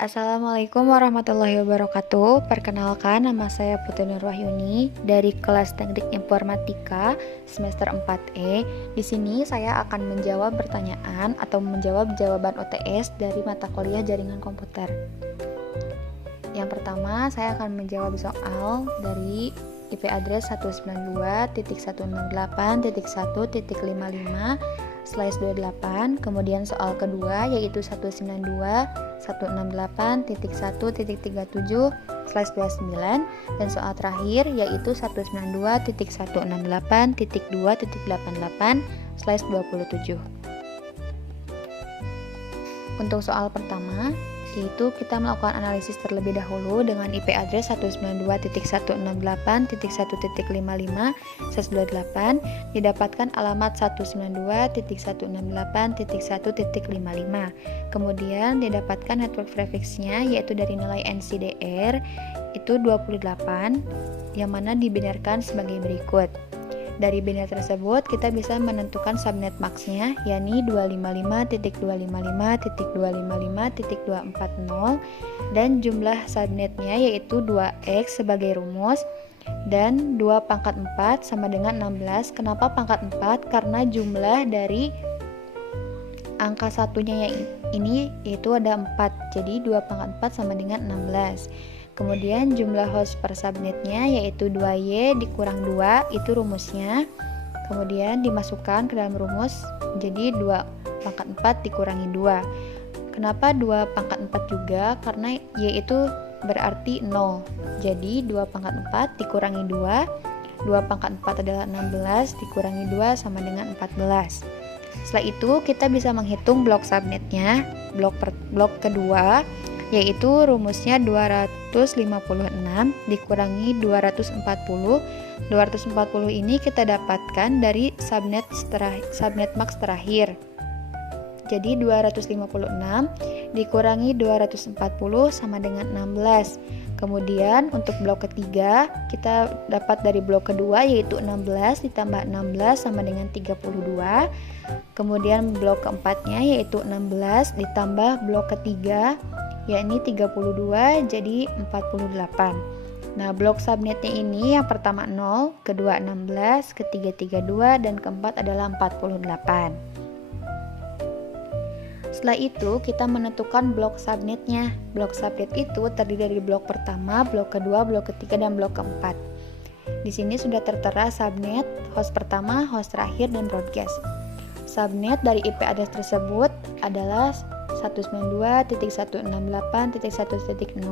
Assalamualaikum warahmatullahi wabarakatuh. Perkenalkan, nama saya Putri Nur Wahyuni dari kelas Teknik Informatika semester 4E. Di sini saya akan menjawab pertanyaan atau menjawab jawaban UTS dari mata kuliah Jaringan Komputer. Yang pertama, saya akan menjawab soal dari IP address 192.168.1.55/28, kemudian soal kedua yaitu 192.168.1.37/29, dan soal terakhir yaitu 192.168.2.88/27. Untuk soal pertama, yaitu kita melakukan analisis terlebih dahulu dengan IP address 192.168.1.55/28, didapatkan alamat 192.168.1.55. Kemudian didapatkan network prefix-nya yaitu dari nilai NCDR itu 28, yang mana dibinarkan sebagai berikut. Dari binar tersebut kita bisa menentukan subnet max-nya, yakni 255.255.255.240, dan jumlah subnetnya yaitu 2x sebagai rumus, dan 2 pangkat 4 sama dengan 16. Kenapa pangkat 4? Karena jumlah dari angka satunya yang ini yaitu ada 4, jadi 2 pangkat 4 sama dengan 16. Kemudian jumlah host per subnetnya yaitu 2y dikurang 2, itu rumusnya. Kemudian dimasukkan ke dalam rumus, jadi 2 pangkat 4 dikurangi 2. Kenapa 2 pangkat 4 juga? Karena y itu berarti 0. Jadi 2 pangkat 4 dikurangi 2. 2 pangkat 4 adalah 16, dikurangi 2 sama dengan 14. Setelah itu kita bisa menghitung blok subnetnya, blok kedua, yaitu rumusnya 256 dikurangi 240. 240 ini kita dapatkan dari subnet max terakhir. Jadi 256 dikurangi 240 sama dengan 16. Kemudian untuk blok ketiga kita dapat dari blok kedua yaitu 16 ditambah 16 sama dengan 32. Kemudian blok keempatnya yaitu 16 ditambah blok ketiga yakni 32 jadi 48. Nah, blok subnetnya ini yang pertama 0, kedua 16, ketiga 32, dan keempat adalah 48. Setelah itu kita menentukan blok subnetnya. Blok subnet itu terdiri dari blok pertama, blok kedua, blok ketiga, dan blok keempat. Di sini sudah tertera subnet, host pertama, host terakhir, dan broadcast. Subnet dari IP address tersebut adalah 192.168.1.0.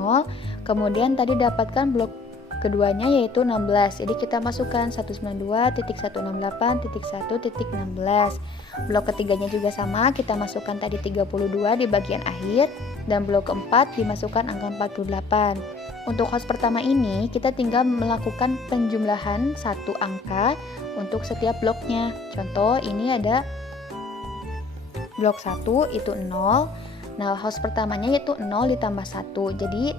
Kemudian tadi dapatkan blok keduanya yaitu 16. Jadi kita masukkan 192.168.1.16. Blok ketiganya juga sama, kita masukkan tadi 32 di bagian akhir, dan blok keempat dimasukkan angka 48. Untuk host pertama ini kita tinggal melakukan penjumlahan satu angka untuk setiap bloknya. Contoh ini ada blok 1 itu 0. Nah, host pertamanya yaitu 0 ditambah 1. Jadi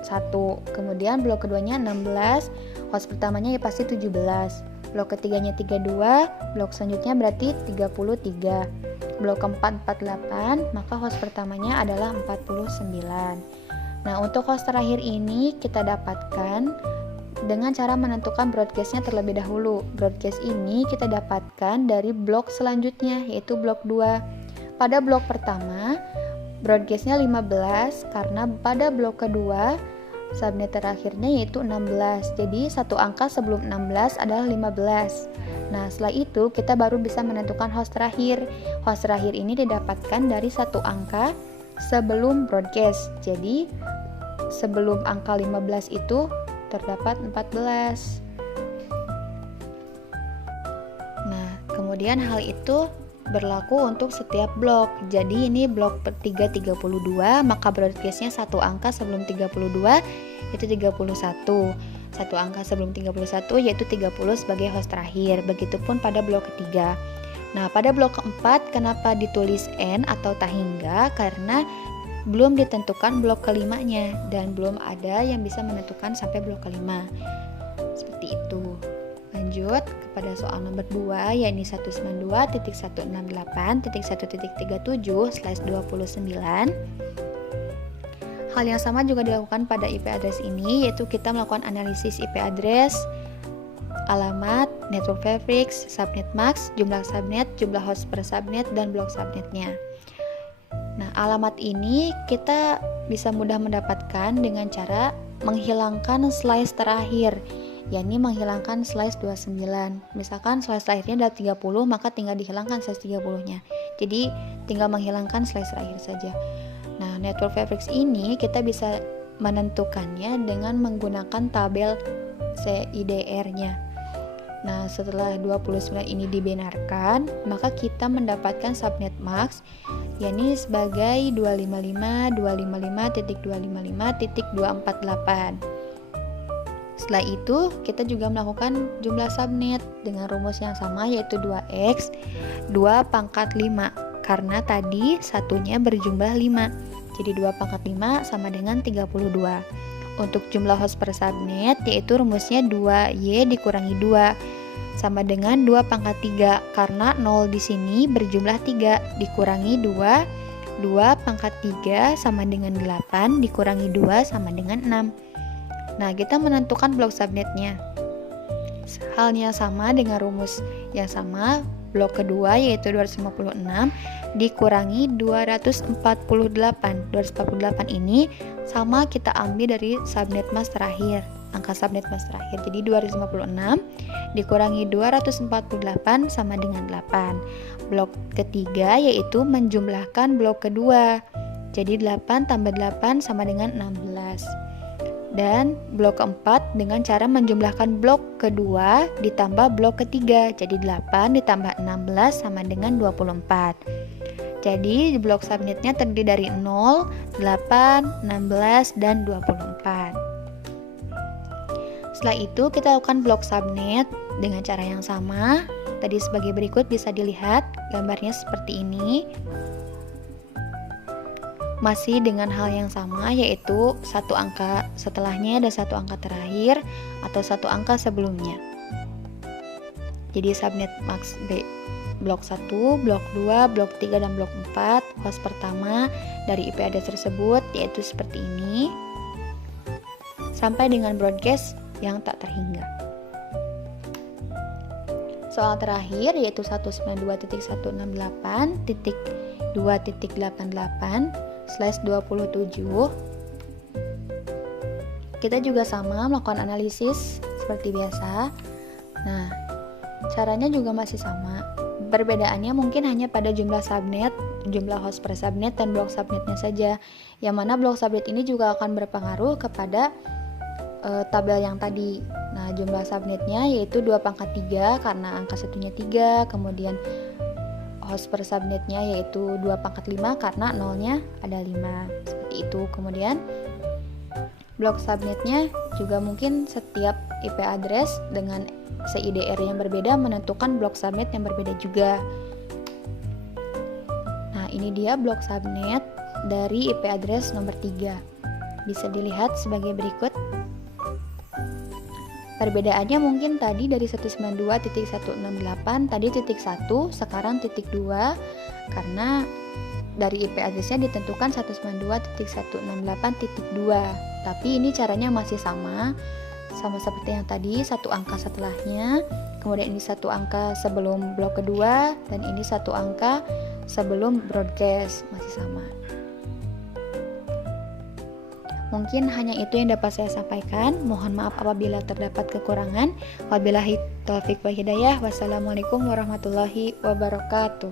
1. Kemudian blok keduanya 16. Host pertamanya ya pasti 17. Blok ketiganya 32. Blok selanjutnya berarti 33. Blok keempat 48. Maka host pertamanya adalah 49. Nah, untuk host terakhir ini kita dapatkan dengan cara menentukan broadcast-nya terlebih dahulu. Broadcast ini kita dapatkan dari blok selanjutnya yaitu blok 2. Pada blok pertama, broadcast-nya 15 karena pada blok kedua, subnet terakhirnya yaitu 16. Jadi satu angka sebelum 16 adalah 15. Nah, setelah itu kita baru bisa menentukan host terakhir. Host terakhir ini didapatkan dari satu angka sebelum broadcast. Jadi sebelum angka 15 itu terdapat 14. Nah, kemudian hal itu berlaku untuk setiap blok. Jadi ini blok 32, maka broadcast-nya satu angka sebelum 32 yaitu 31. Satu angka sebelum 31 yaitu 30 sebagai host terakhir. Begitupun pada blok ketiga. Nah, pada blok keempat kenapa ditulis N atau tak hingga? Karena belum ditentukan blok kelimanya dan belum ada yang bisa menentukan sampai blok kelima. Seperti itu. Lanjut kepada soal nomor 2, yakni 192.168.1.37/29. Hal yang sama juga dilakukan pada IP address ini, yaitu kita melakukan analisis IP address, alamat, network prefix, subnet max, jumlah subnet, jumlah host per subnet, dan blok subnetnya. Nah, alamat ini kita bisa mudah mendapatkan dengan cara menghilangkan slice terakhir, yakni menghilangkan slice 29. Misalkan slice terakhirnya adalah 30, maka tinggal dihilangkan slice 30-nya. Jadi tinggal menghilangkan slice terakhir saja. Nah, network prefix ini kita bisa menentukannya dengan menggunakan tabel CIDR-nya. Nah, setelah 29 ini dibenarkan, maka kita mendapatkan subnet max, yakni sebagai 255.255.248. Setelah itu, kita juga melakukan jumlah subnet dengan rumus yang sama, yaitu 2x 2 pangkat 5, karena tadi satunya berjumlah 5. Jadi 2 pangkat 5 sama dengan 32. Untuk jumlah host per subnet, yaitu rumusnya 2y dikurangi 2 sama dengan 2 pangkat 3, karena 0 di sini berjumlah 3 dikurangi 2 pangkat 3 sama dengan 8 dikurangi 2 sama dengan 6. Nah, kita menentukan blok subnetnya. Halnya sama dengan rumus yang sama, blok kedua yaitu 256 dikurangi 248. 248 ini sama kita ambil dari subnet mask terakhir, angka subnet mask terakhir. Jadi 256 dikurangi 248 sama dengan 8. Blok ketiga yaitu menjumlahkan blok kedua. Jadi 8 tambah 8 sama dengan 16. Dan blok keempat dengan cara menjumlahkan blok kedua ditambah blok ketiga. Jadi 8 ditambah 16 sama dengan 24. Jadi blok subnetnya terdiri dari 0, 8, 16, dan 24. Setelah itu kita lakukan blok subnet dengan cara yang sama. Tadi sebagai berikut bisa dilihat gambarnya seperti ini. Masih dengan hal yang sama, yaitu satu angka setelahnya dan satu angka terakhir atau satu angka sebelumnya. Jadi subnet max B blok 1, blok 2, blok 3, dan blok 4 host pertama dari IP address tersebut yaitu seperti ini sampai dengan broadcast yang tak terhingga. Soal terakhir yaitu 192.168.2.88/27. Kita juga sama melakukan analisis seperti biasa. Nah, caranya juga masih sama. Perbedaannya mungkin hanya pada jumlah subnet, jumlah host per subnet, dan blok subnetnya saja. Yang mana blok subnet ini juga akan berpengaruh kepada tabel yang tadi. Nah, jumlah subnetnya yaitu 2 pangkat 3 karena angka satunya 3, kemudian host per subnetnya yaitu 2 pangkat 5 karena nolnya ada 5. Seperti itu. Kemudian blok subnetnya juga mungkin setiap IP address dengan CIDR yang berbeda menentukan blok subnet yang berbeda juga. Nah, ini dia blok subnet dari IP address nomor 3. Bisa dilihat sebagai berikut. Perbedaannya mungkin tadi dari 192.168 tadi titik 1, sekarang titik 2 karena dari IP addressnya ditentukan 192.168.2. Tapi ini caranya masih sama seperti yang tadi, satu angka setelahnya, kemudian ini satu angka sebelum blok kedua, dan ini satu angka sebelum broadcast, masih sama. Mungkin hanya itu yang dapat saya sampaikan. Mohon maaf apabila terdapat kekurangan. Wabillahi taufiq wa hidayah. Wassalamualaikum warahmatullahi wabarakatuh.